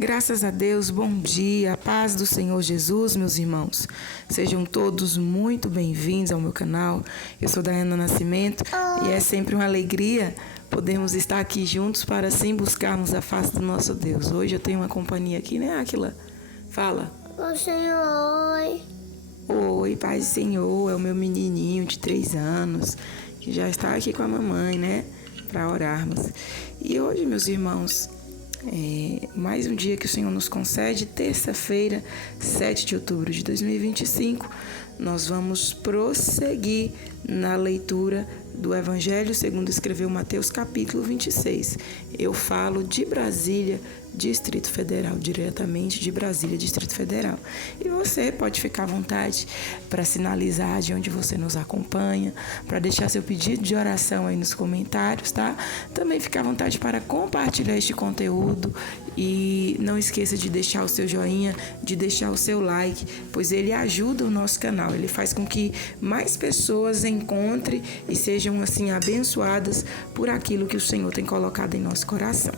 Graças a Deus, bom dia, a paz do Senhor Jesus, meus irmãos. Sejam todos muito bem-vindos ao meu canal. Eu sou Daiana Nascimento e é sempre uma alegria podermos estar aqui juntos para assim buscarmos a face do nosso Deus. Hoje eu tenho uma companhia aqui, né, Áquila? Fala. Ô Senhor, oi. Oi, Pai do Senhor, é o meu menininho de 3 anos, que já está aqui com a mamãe, né, para orarmos. E hoje, meus irmãos, mais um dia que o Senhor nos concede, terça-feira, 7 de outubro de 2025, nós vamos prosseguir na leitura do Evangelho segundo escreveu Mateus, capítulo 26. Eu falo de Brasília, Distrito Federal, diretamente de Brasília, Distrito Federal. E você pode ficar à vontade para sinalizar de onde você nos acompanha, para deixar seu pedido de oração aí nos comentários, tá? Também fica à vontade para compartilhar este conteúdo e não esqueça de deixar o seu joinha, de deixar o seu like, pois ele ajuda o nosso canal, ele faz com que mais pessoas encontrem e sejam assim abençoadas por aquilo que o Senhor tem colocado em nosso coração.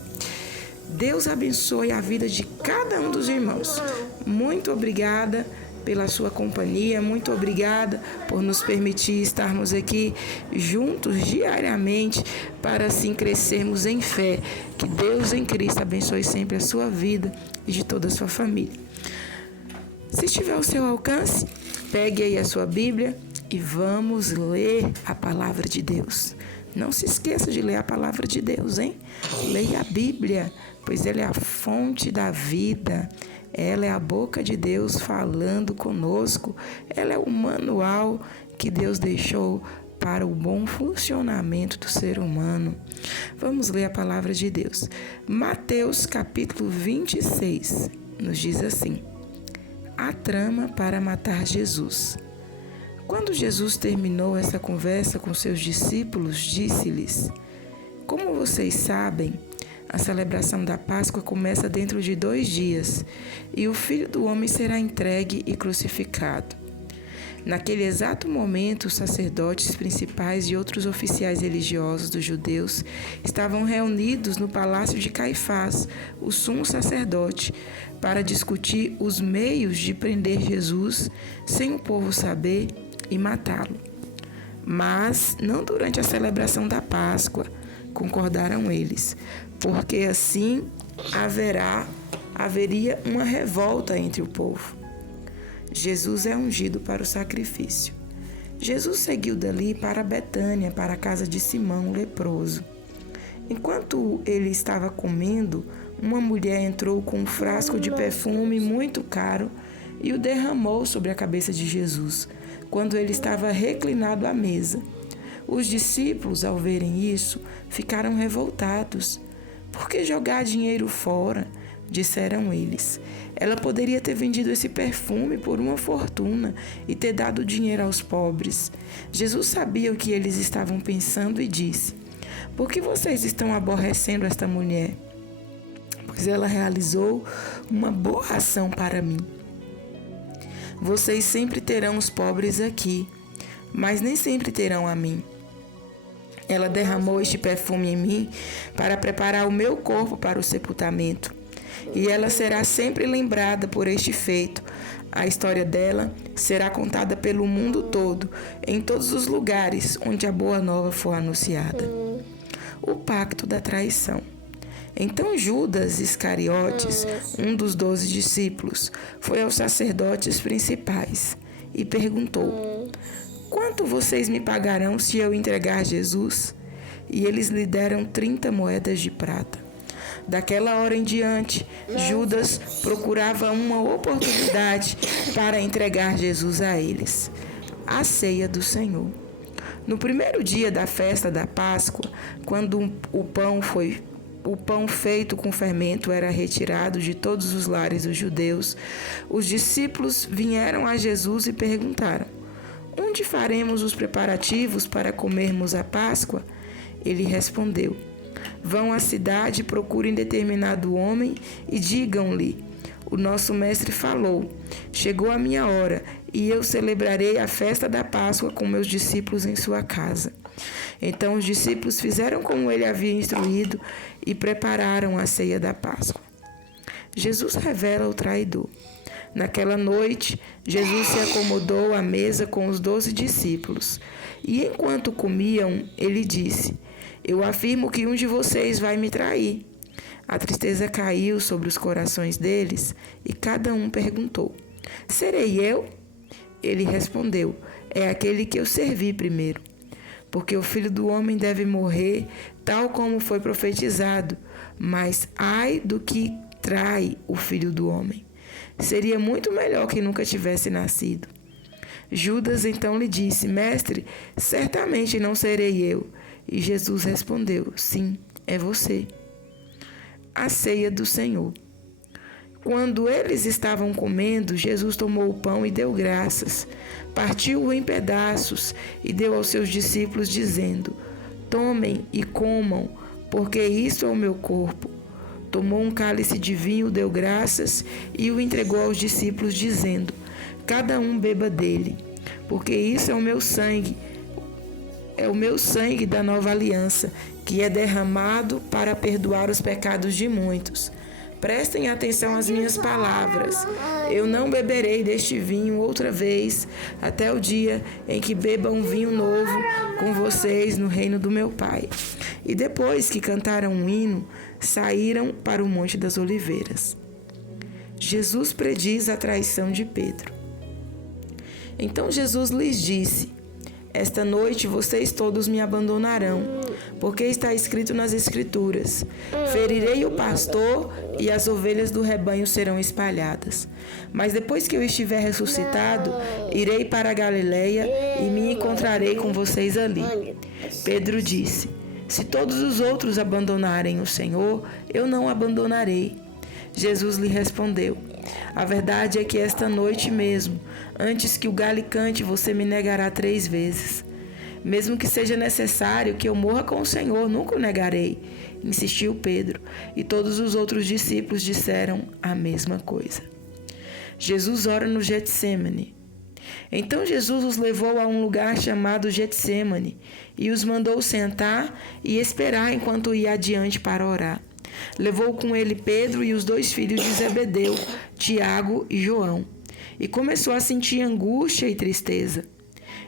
Deus abençoe a vida de cada um dos irmãos. Muito obrigada pela sua companhia, muito obrigada por nos permitir estarmos aqui juntos diariamente para assim crescermos em fé. Que Deus em Cristo abençoe sempre a sua vida e de toda a sua família. Se estiver ao seu alcance, pegue aí a sua Bíblia e vamos ler a palavra de Deus. Não se esqueça de ler a palavra de Deus, hein? Leia a Bíblia, pois ela é a fonte da vida. Ela é a boca de Deus falando conosco. Ela é o manual que Deus deixou para o bom funcionamento do ser humano. Vamos ler a palavra de Deus. Mateus, capítulo 26, nos diz assim: a trama para matar Jesus. Quando Jesus terminou essa conversa com seus discípulos, disse-lhes: como vocês sabem, a celebração da Páscoa começa dentro de 2 dias e o Filho do Homem será entregue e crucificado. Naquele exato momento, os sacerdotes principais e outros oficiais religiosos dos judeus estavam reunidos no palácio de Caifás, o sumo sacerdote, para discutir os meios de prender Jesus sem o povo saber e matá-lo. Mas não durante a celebração da Páscoa, concordaram eles, porque assim haveria uma revolta entre o povo. Jesus é ungido para o sacrifício. Jesus seguiu dali para Betânia, para a casa de Simão, o leproso. Enquanto ele estava comendo, uma mulher entrou com um frasco de perfume muito caro e o derramou sobre a cabeça de Jesus, quando ele estava reclinado à mesa. Os discípulos, ao verem isso, ficaram revoltados. Por que jogar dinheiro fora? Disseram eles. Ela poderia ter vendido esse perfume por uma fortuna e ter dado dinheiro aos pobres. Jesus sabia o que eles estavam pensando e disse: por que vocês estão aborrecendo esta mulher? Pois ela realizou uma boa ação para mim. Vocês sempre terão os pobres aqui, mas nem sempre terão a mim. Ela derramou este perfume em mim para preparar o meu corpo para o sepultamento. E ela será sempre lembrada por este feito. A história dela será contada pelo mundo todo, em todos os lugares onde a boa nova for anunciada. O pacto da traição. Então Judas Iscariotes, um dos 12 discípulos, foi aos sacerdotes principais e perguntou: quanto vocês me pagarão se eu entregar Jesus? E eles lhe deram 30 moedas de prata. Daquela hora em diante, Judas procurava uma oportunidade para entregar Jesus a eles. A ceia do Senhor. No primeiro dia da festa da Páscoa, quando o pão feito com fermento era retirado de todos os lares dos judeus, os discípulos vieram a Jesus e perguntaram: onde faremos os preparativos para comermos a Páscoa? Ele respondeu: vão à cidade, procurem determinado homem e digam-lhe: o nosso mestre falou, chegou a minha hora e eu celebrarei a festa da Páscoa com meus discípulos em sua casa. Então os discípulos fizeram como ele havia instruído e prepararam a ceia da Páscoa. Jesus revela o traidor. Naquela noite, Jesus se acomodou à mesa com os 12 discípulos. E enquanto comiam, ele disse: Eu afirmo que um de vocês vai me trair. A tristeza caiu sobre os corações deles e cada um perguntou: Serei eu? Ele respondeu: É aquele que eu servi primeiro. Porque o Filho do Homem deve morrer, tal como foi profetizado. Mas ai do que trai o Filho do Homem. Seria muito melhor que nunca tivesse nascido. Judas então lhe disse: Mestre, certamente não serei eu. E Jesus respondeu: Sim, é você. A ceia do Senhor. Quando eles estavam comendo, Jesus tomou o pão e deu graças. Partiu-o em pedaços e deu aos seus discípulos, dizendo: Tomem e comam, porque isto é o meu corpo. Tomou um cálice de vinho, deu graças e o entregou aos discípulos, dizendo: Cada um beba dele, porque isso é o meu sangue da nova aliança, que é derramado para perdoar os pecados de muitos. Prestem atenção às minhas palavras. Eu não beberei deste vinho outra vez, até o dia em que beba um vinho novo com vocês no reino do meu Pai. E depois que cantaram um hino, saíram para o Monte das Oliveiras. Jesus prediz a traição de Pedro. Então Jesus lhes disse: Esta noite vocês todos me abandonarão, porque está escrito nas Escrituras: Ferirei o pastor e as ovelhas do rebanho serão espalhadas. Mas depois que eu estiver ressuscitado, irei para a Galileia e me encontrarei com vocês ali. Pedro disse: Se todos os outros abandonarem o Senhor, eu não abandonarei. Jesus lhe respondeu: A verdade é que esta noite mesmo, antes que o galho cante, você me negará 3 vezes. Mesmo que seja necessário que eu morra com o Senhor, nunca o negarei, insistiu Pedro, e todos os outros discípulos disseram a mesma coisa. Jesus ora no Getsêmani. Então Jesus os levou a um lugar chamado Getsêmani e os mandou sentar e esperar enquanto ia adiante para orar. Levou com ele Pedro e os 2 filhos de Zebedeu, Tiago e João, e começou a sentir angústia e tristeza.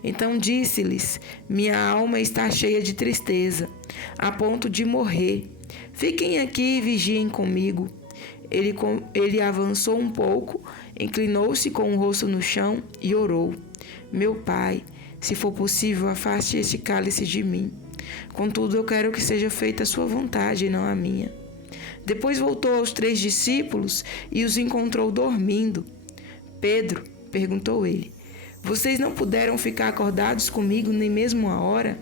Então disse-lhes: Minha alma está cheia de tristeza, a ponto de morrer. Fiquem aqui e vigiem comigo. Ele avançou um pouco, inclinou-se com o rosto no chão e orou: Meu Pai, se for possível, afaste este cálice de mim. Contudo, eu quero que seja feita a sua vontade e não a minha. Depois voltou aos 3 discípulos e os encontrou dormindo. Pedro, perguntou ele: Vocês não puderam ficar acordados comigo nem mesmo uma hora?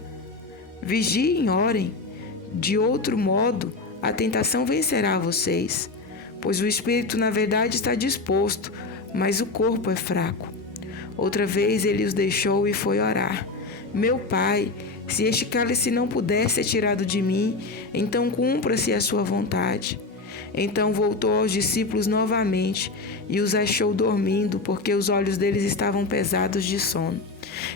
Vigiem e orem. De outro modo, a tentação vencerá vocês, pois o espírito na verdade está disposto, mas o corpo é fraco. Outra vez ele os deixou e foi orar: Meu Pai, se este cálice não puder ser tirado de mim, então cumpra-se a sua vontade. Então voltou aos discípulos novamente e os achou dormindo, porque os olhos deles estavam pesados de sono.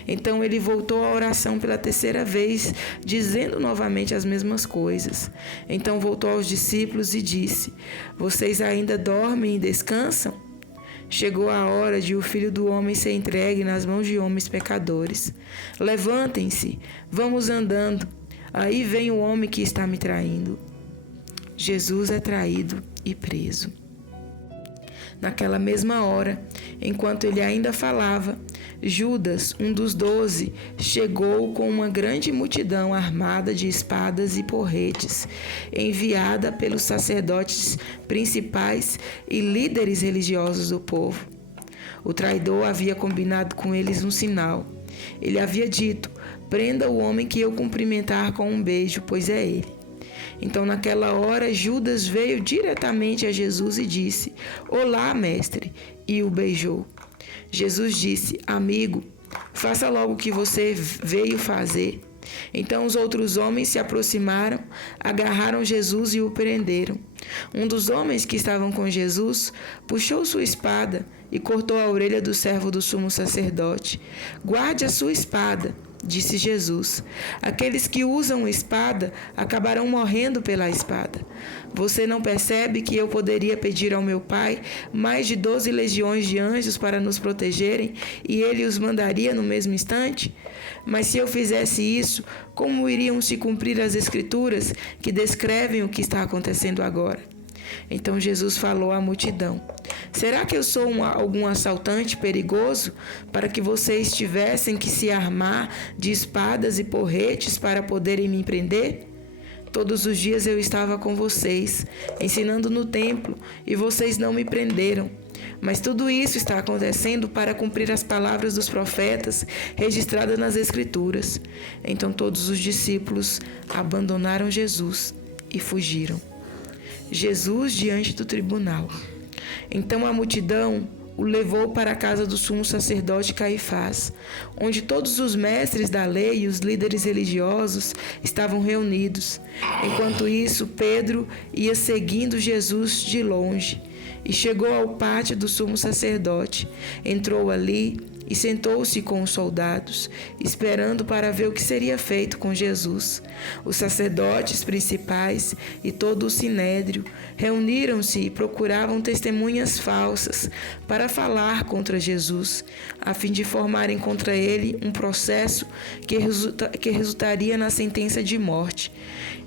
Então ele voltou à oração pela 3ª vez, dizendo novamente as mesmas coisas. Então voltou aos discípulos e disse: Vocês ainda dormem e descansam? Chegou a hora de o Filho do Homem ser entregue nas mãos de homens pecadores. Levantem-se, vamos andando. Aí vem o homem que está me traindo. Jesus é traído e preso. Naquela mesma hora, enquanto ele ainda falava, Judas, um dos 12, chegou com uma grande multidão armada de espadas e porretes, enviada pelos sacerdotes principais e líderes religiosos do povo. O traidor havia combinado com eles um sinal. Ele havia dito: Prenda o homem que eu cumprimentar com um beijo, pois é ele. Então, naquela hora, Judas veio diretamente a Jesus e disse: Olá, mestre, e o beijou. Jesus disse: Amigo, faça logo o que você veio fazer. Então os outros homens se aproximaram, agarraram Jesus e o prenderam. Um dos homens que estavam com Jesus puxou sua espada e cortou a orelha do servo do sumo sacerdote. Guarde a sua espada, Disse Jesus: aqueles que usam espada acabarão morrendo pela espada. Você não percebe que eu poderia pedir ao meu Pai mais de 12 legiões de anjos para nos protegerem e ele os mandaria no mesmo instante? Mas se eu fizesse isso, como iriam se cumprir as Escrituras que descrevem o que está acontecendo agora? Então Jesus falou à multidão: será que eu sou algum assaltante perigoso para que vocês tivessem que se armar de espadas e porretes para poderem me prender? Todos os dias eu estava com vocês, ensinando no templo, e vocês não me prenderam. Mas tudo isso está acontecendo para cumprir as palavras dos profetas registradas nas Escrituras. Então todos os discípulos abandonaram Jesus e fugiram. Jesus diante do tribunal. Então a multidão o levou para a casa do sumo sacerdote Caifás, onde todos os mestres da lei e os líderes religiosos estavam reunidos. Enquanto isso, Pedro ia seguindo Jesus de longe e chegou ao pátio do sumo sacerdote. Entrou ali e sentou-se com os soldados, esperando para ver o que seria feito com Jesus. Os sacerdotes principais e todo o sinédrio reuniram-se e procuravam testemunhas falsas para falar contra Jesus, a fim de formarem contra ele um processo que resultaria na sentença de morte.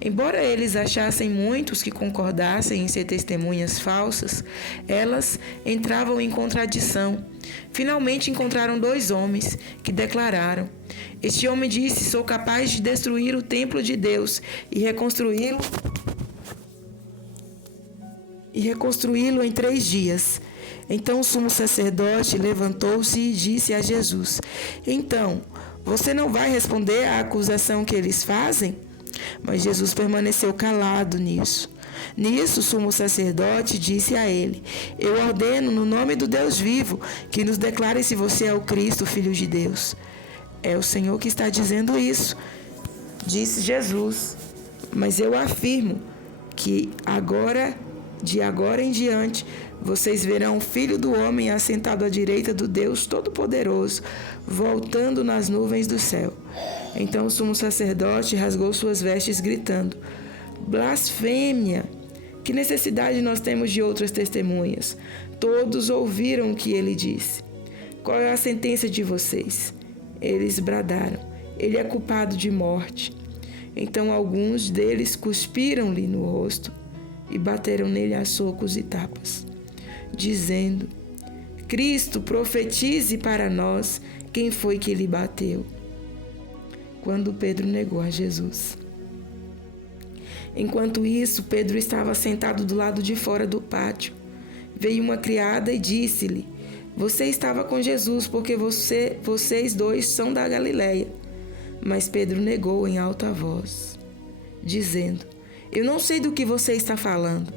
Embora eles achassem muitos que concordassem em ser testemunhas falsas, elas entravam em contradição. Finalmente encontraram 2 homens que declararam: este homem disse, sou capaz de destruir o templo de Deus e reconstruí-lo em 3 dias. Então o sumo sacerdote levantou-se e disse a Jesus: então, você não vai responder à acusação que eles fazem? Mas Jesus permaneceu calado nisso. Nisso, o sumo sacerdote disse a ele: eu ordeno no nome do Deus vivo que nos declare se você é o Cristo, Filho de Deus. É o Senhor que está dizendo isso, disse Jesus. Mas eu afirmo que de agora em diante, vocês verão o Filho do Homem assentado à direita do Deus Todo-Poderoso, voltando nas nuvens do céu. Então o sumo sacerdote rasgou suas vestes, gritando: blasfêmia! Que necessidade nós temos de outras testemunhas? Todos ouviram o que ele disse. Qual é a sentença de vocês? Eles bradaram: ele é culpado de morte. Então alguns deles cuspiram-lhe no rosto e bateram nele a socos e tapas, dizendo: Cristo, profetize para nós quem foi que lhe bateu. Quando Pedro negou a Jesus. Enquanto isso, Pedro estava sentado do lado de fora do pátio. Veio uma criada e disse-lhe: você estava com Jesus, porque vocês 2 são da Galileia. Mas Pedro negou em alta voz, dizendo: eu não sei do que você está falando.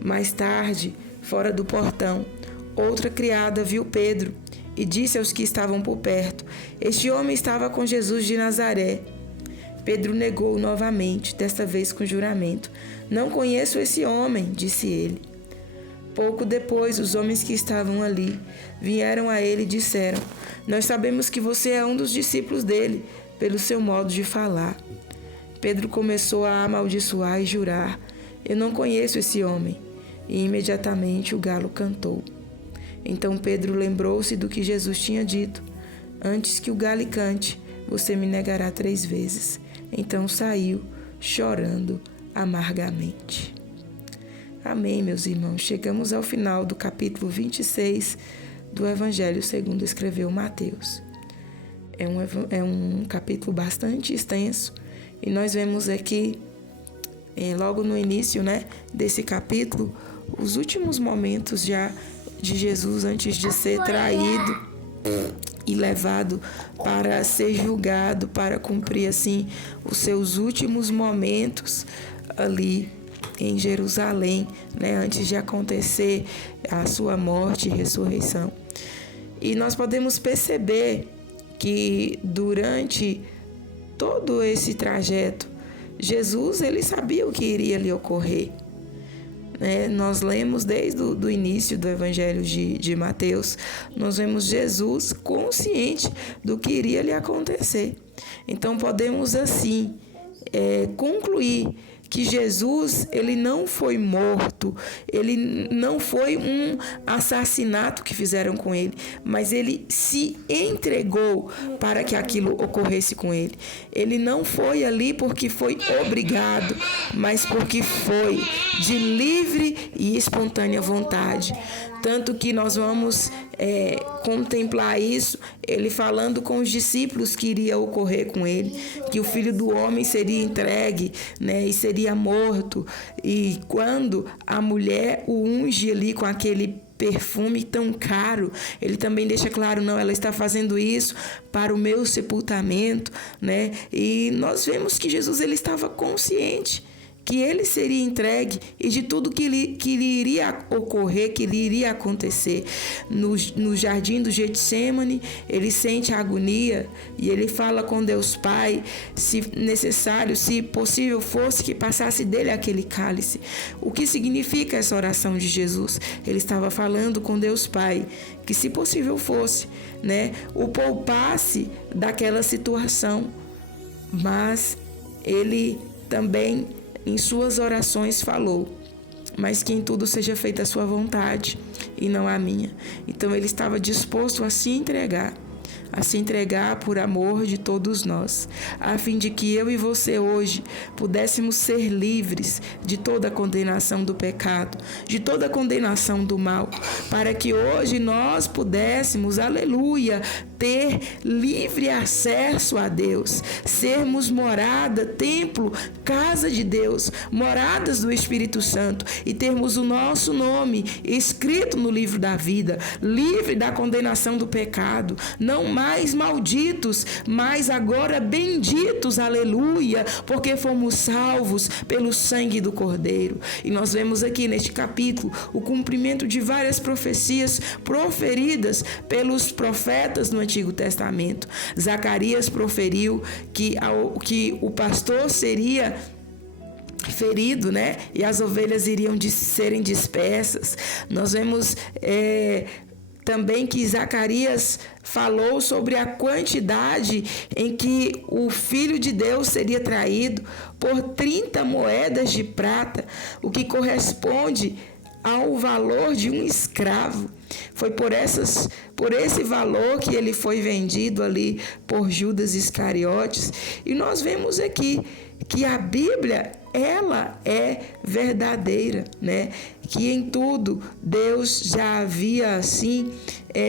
Mais tarde, fora do portão, outra criada viu Pedro e disse aos que estavam por perto: este homem estava com Jesus de Nazaré. Pedro negou novamente, desta vez com juramento: não conheço esse homem, disse ele. Pouco depois, os homens que estavam ali vieram a ele e disseram: nós sabemos que você é um dos discípulos dele, pelo seu modo de falar. Pedro começou a amaldiçoar e jurar: eu não conheço esse homem. E imediatamente o galo cantou. Então Pedro lembrou-se do que Jesus tinha dito: antes que o galo cante, você me negará 3 vezes. Então saiu, chorando amargamente. Amém, meus irmãos. Chegamos ao final do capítulo 26 do Evangelho segundo escreveu Mateus. É um capítulo bastante extenso e nós vemos aqui, logo no início, desse capítulo, os últimos momentos já de Jesus antes de ser traído e levado para ser julgado, para cumprir assim os seus últimos momentos ali em Jerusalém, antes de acontecer a sua morte e ressurreição. E nós podemos perceber que durante todo esse trajeto, Jesus ele sabia o que iria lhe ocorrer. Nós lemos desde o início do Evangelho de Mateus, nós vemos Jesus consciente do que iria lhe acontecer. Então podemos assim concluir que Jesus, ele não foi morto, ele não foi um assassinato que fizeram com ele, mas ele se entregou para que aquilo ocorresse com ele. Ele não foi ali porque foi obrigado, mas porque foi de livre e espontânea vontade. Tanto que nós vamos contemplar isso, ele falando com os discípulos que iria ocorrer com ele, que o Filho do Homem seria entregue, né, e seria morto. E quando a mulher o unge ali com aquele perfume tão caro, ele também deixa claro, não, ela está fazendo isso para o meu sepultamento, né? E nós vemos que Jesus, ele estava consciente que ele seria entregue e de tudo que lhe iria ocorrer, que lhe iria acontecer. No jardim do Getsemane, ele sente a agonia e ele fala com Deus Pai, se necessário, se possível fosse que passasse dele aquele cálice. O que significa essa oração de Jesus? Ele estava falando com Deus Pai, que se possível fosse, né, o poupasse daquela situação, mas ele também em suas orações falou, mas que em tudo seja feita a sua vontade e não a minha. Então ele estava disposto a se entregar por amor de todos nós, a fim de que eu e você hoje pudéssemos ser livres de toda a condenação do pecado, de toda a condenação do mal, para que hoje nós pudéssemos, aleluia, ter livre acesso a Deus, sermos morada, templo, casa de Deus, moradas do Espírito Santo e termos o nosso nome escrito no livro da vida, livre da condenação do pecado, não mais malditos, mas agora benditos, aleluia, porque fomos salvos pelo sangue do Cordeiro. E nós vemos aqui neste capítulo o cumprimento de várias profecias proferidas pelos profetas no Antigo Testamento. Zacarias proferiu que o pastor seria ferido, né? E as ovelhas iriam serem dispersas. Nós vemos também que Zacarias falou sobre a quantidade em que o Filho de Deus seria traído por 30 moedas de prata, o que corresponde ao valor de um escravo. Foi por esse valor que ele foi vendido ali por Judas Iscariotes. E nós vemos aqui que a Bíblia, ela é verdadeira, né? Que em tudo Deus já havia assim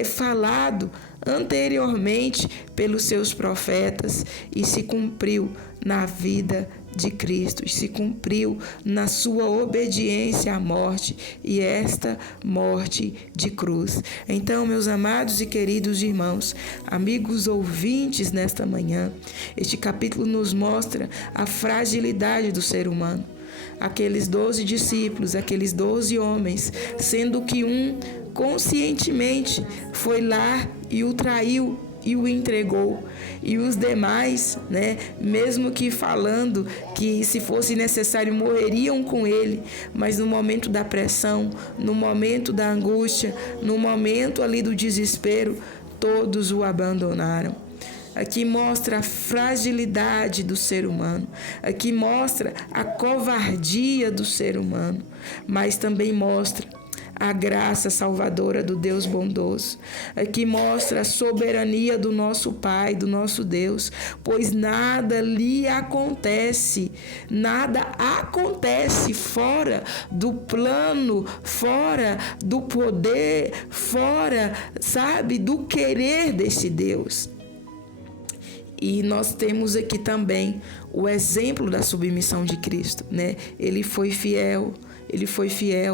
falado anteriormente pelos seus profetas e se cumpriu na vida de Cristo, e se cumpriu na sua obediência à morte, e esta morte de cruz. Então, meus amados e queridos irmãos, amigos ouvintes, nesta manhã, este capítulo nos mostra a fragilidade do ser humano. Aqueles 12 discípulos, aqueles 12 homens, sendo que um conscientemente foi lá e o traiu e o entregou. E os demais, né, mesmo que falando que se fosse necessário morreriam com ele, mas no momento da pressão, no momento da angústia, no momento ali do desespero, todos o abandonaram. Aqui mostra a fragilidade do ser humano. Aqui mostra a covardia do ser humano, mas também mostra a graça salvadora do Deus bondoso. Aqui mostra a soberania do nosso Pai, do nosso Deus, pois nada lhe acontece, nada acontece fora do plano, fora do poder, fora, sabe, do querer desse Deus. E nós temos aqui também o exemplo da submissão de Cristo, né? Ele foi fiel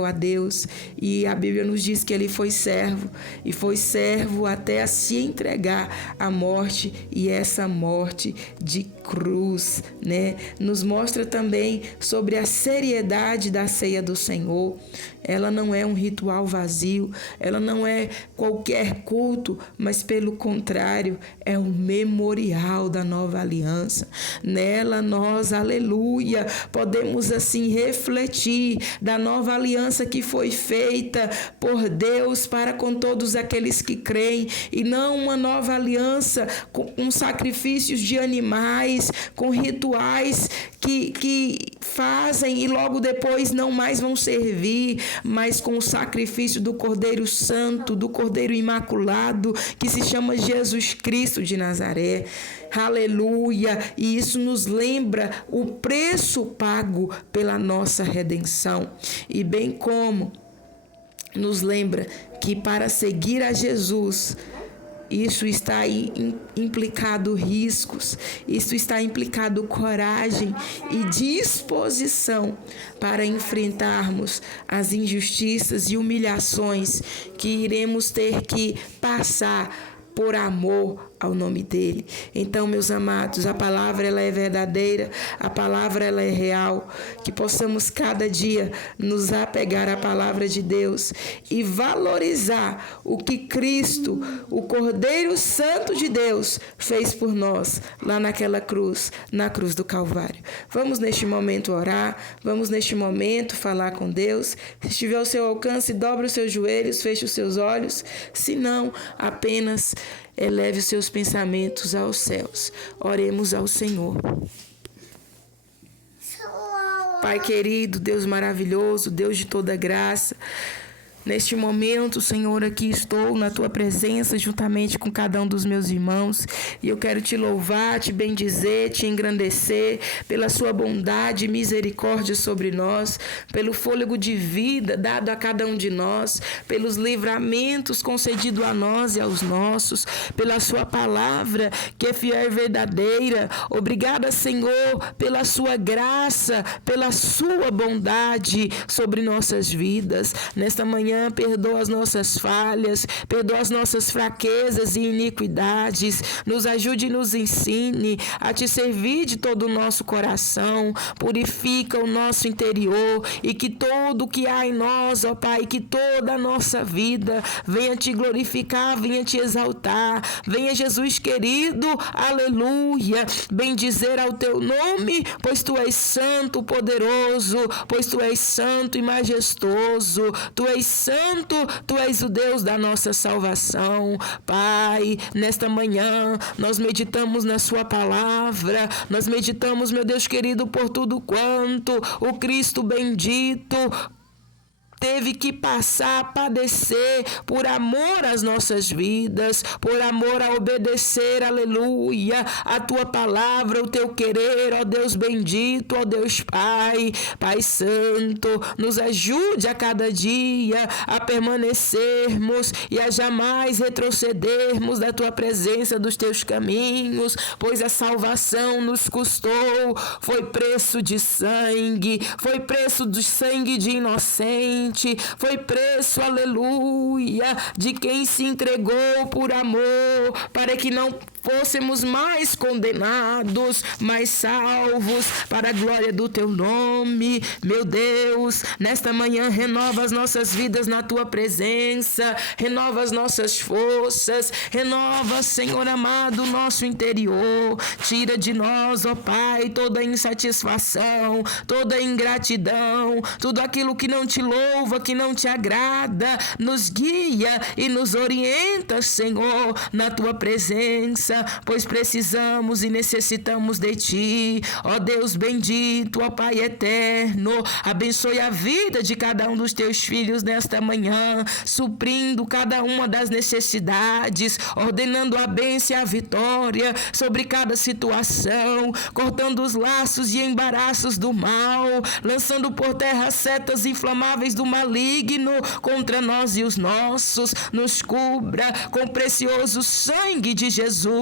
a Deus, e a Bíblia nos diz que ele foi servo, e foi servo até a se entregar à morte, e essa morte de cruz, né? Nos mostra também sobre a seriedade da ceia do Senhor. Ela não é um ritual vazio, ela não é qualquer culto, mas pelo contrário, é um memorial da nova aliança. Nela nós, aleluia, podemos assim refletir da nova aliança que foi feita por Deus para com todos aqueles que creem, e não uma nova aliança com sacrifícios de animais, com rituais que fazem e logo depois não mais vão servir, mas com o sacrifício do Cordeiro Santo, do Cordeiro Imaculado, que se chama Jesus Cristo de Nazaré. Aleluia! E isso nos lembra o preço pago pela nossa redenção, e bem como nos lembra que para seguir a Jesus, isso está implicado riscos, isso está implicado coragem e disposição para enfrentarmos as injustiças e humilhações que iremos ter que passar por amor ao nome dele. Então, meus amados, a palavra ela é verdadeira, a palavra ela é real, que possamos cada dia nos apegar à palavra de Deus e valorizar o que Cristo, o Cordeiro Santo de Deus, fez por nós lá naquela cruz, na cruz do Calvário. Vamos neste momento orar, vamos neste momento falar com Deus. Se estiver ao seu alcance, dobre os seus joelhos, feche os seus olhos, se não, apenas eleve os seus pensamentos aos céus. Oremos ao Senhor. Pai querido, Deus maravilhoso, Deus de toda graça, neste momento, Senhor, aqui estou na Tua presença juntamente com cada um dos meus irmãos, e eu quero Te louvar, Te bendizer, Te engrandecer pela Sua bondade e misericórdia sobre nós, pelo fôlego de vida dado a cada um de nós, pelos livramentos concedidos a nós e aos nossos, pela Sua palavra que é fiel e verdadeira. Obrigada, Senhor, pela Sua graça, pela Sua bondade sobre nossas vidas. Nesta manhã, perdoa as nossas falhas, perdoa as nossas fraquezas e iniquidades, nos ajude e nos ensine a Te servir de todo o nosso coração, purifica o nosso interior, e que tudo que há em nós, ó Pai, que toda a nossa vida venha Te glorificar, venha Te exaltar, venha, Jesus querido, aleluia, bendizer ao Teu nome, pois Tu és santo, poderoso, pois Tu és santo e majestoso, Tu és santo, Tu és o Deus da nossa salvação. Pai, nesta manhã nós meditamos na Sua palavra, nós meditamos, meu Deus querido, por tudo quanto o Cristo bendito teve que passar, padecer, por amor às nossas vidas, por amor a obedecer, aleluia, a Tua palavra, o Teu querer, ó Deus bendito, ó Deus Pai, Pai Santo, nos ajude a cada dia a permanecermos e a jamais retrocedermos da Tua presença, dos Teus caminhos, pois a salvação nos custou, foi preço de sangue, foi preço de sangue de inocente, foi preço, aleluia, de quem se entregou por amor, para que não fôssemos mais condenados, mas salvos para a glória do Teu nome. Meu Deus, nesta manhã renova as nossas vidas na Tua presença, renova as nossas forças, renova, Senhor amado, o nosso interior, tira de nós, ó Pai, toda insatisfação, toda ingratidão, tudo aquilo que não Te louva, que não Te agrada, nos guia e nos orienta, Senhor, na Tua presença, pois precisamos e necessitamos de Ti, ó Deus bendito, ó Pai eterno. Abençoe a vida de cada um dos Teus filhos nesta manhã, suprindo cada uma das necessidades, ordenando a bênção e a vitória sobre cada situação, cortando os laços e embaraços do mal, lançando por terra setas inflamáveis do maligno contra nós e os nossos. Nos cubra com o precioso sangue de Jesus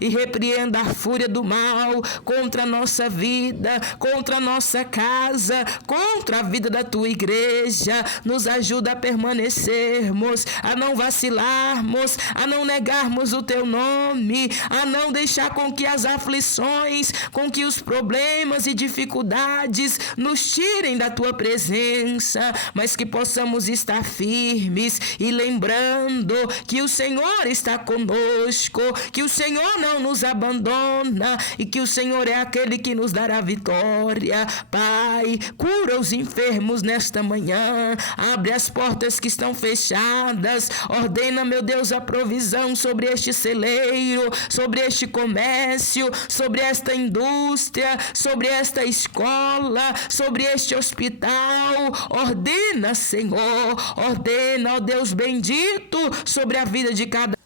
e repreenda a fúria do mal contra a nossa vida, contra a nossa casa, contra a vida da Tua igreja. Nos ajuda a permanecermos, a não vacilarmos, a não negarmos o Teu nome, a não deixar com que as aflições, com que os problemas e dificuldades nos tirem da Tua presença, mas que possamos estar firmes e lembrando que o Senhor está conosco, que o Senhor não nos abandona e que o Senhor é aquele que nos dará vitória. Pai, cura os enfermos nesta manhã, abre as portas que estão fechadas, ordena, meu Deus, a provisão sobre este celeiro, sobre este comércio, sobre esta indústria, sobre esta escola, sobre este hospital. Ordena, Senhor, ordena, ó Deus bendito, sobre a vida de cada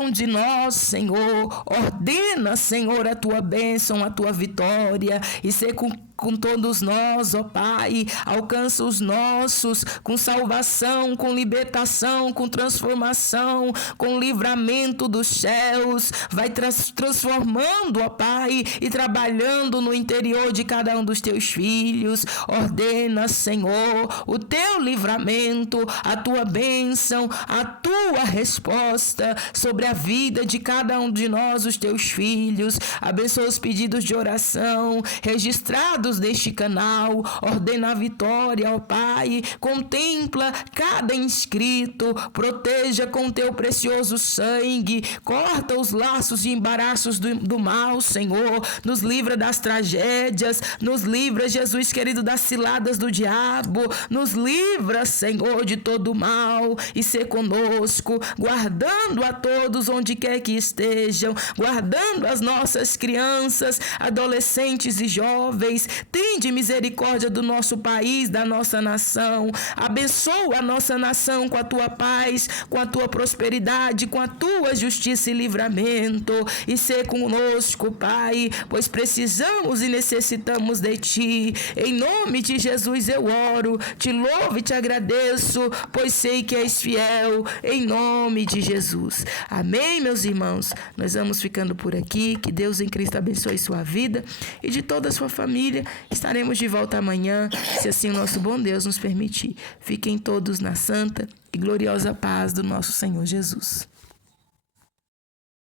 um de nós, Senhor. Ordena, Senhor, a tua bênção, a tua vitória, e ser com todos nós, ó Pai. Alcança os nossos com salvação, com libertação, com transformação, com livramento dos céus. Vai transformando, ó Pai, e trabalhando no interior de cada um dos teus filhos. Ordena, Senhor, o teu livramento, a tua bênção, a tua resposta sobre a vida de cada um de nós, os teus filhos. Abençoa os pedidos de oração registrados deste canal, ordena a vitória, ó Pai, contempla cada inscrito, proteja com teu precioso sangue, corta os laços e embaraços do mal, Senhor, nos livra das tragédias, nos livra, Jesus querido, das ciladas do diabo, nos livra, Senhor, de todo mal, e ser conosco, guardando a todos onde quer que estejam, guardando as nossas crianças, adolescentes e jovens. Tende misericórdia do nosso país, da nossa nação. Abençoa a nossa nação com a tua paz, com a tua prosperidade, com a tua justiça e livramento. E ser conosco, Pai, pois precisamos e necessitamos de ti. Em nome de Jesus eu oro, te louvo e te agradeço, pois sei que és fiel. Em nome de Jesus. Amém, meus irmãos? Nós vamos ficando por aqui. Que Deus em Cristo abençoe sua vida e de toda a sua família. Estaremos de volta amanhã, se assim o nosso bom Deus nos permitir. Fiquem todos na santa e gloriosa paz do nosso Senhor Jesus.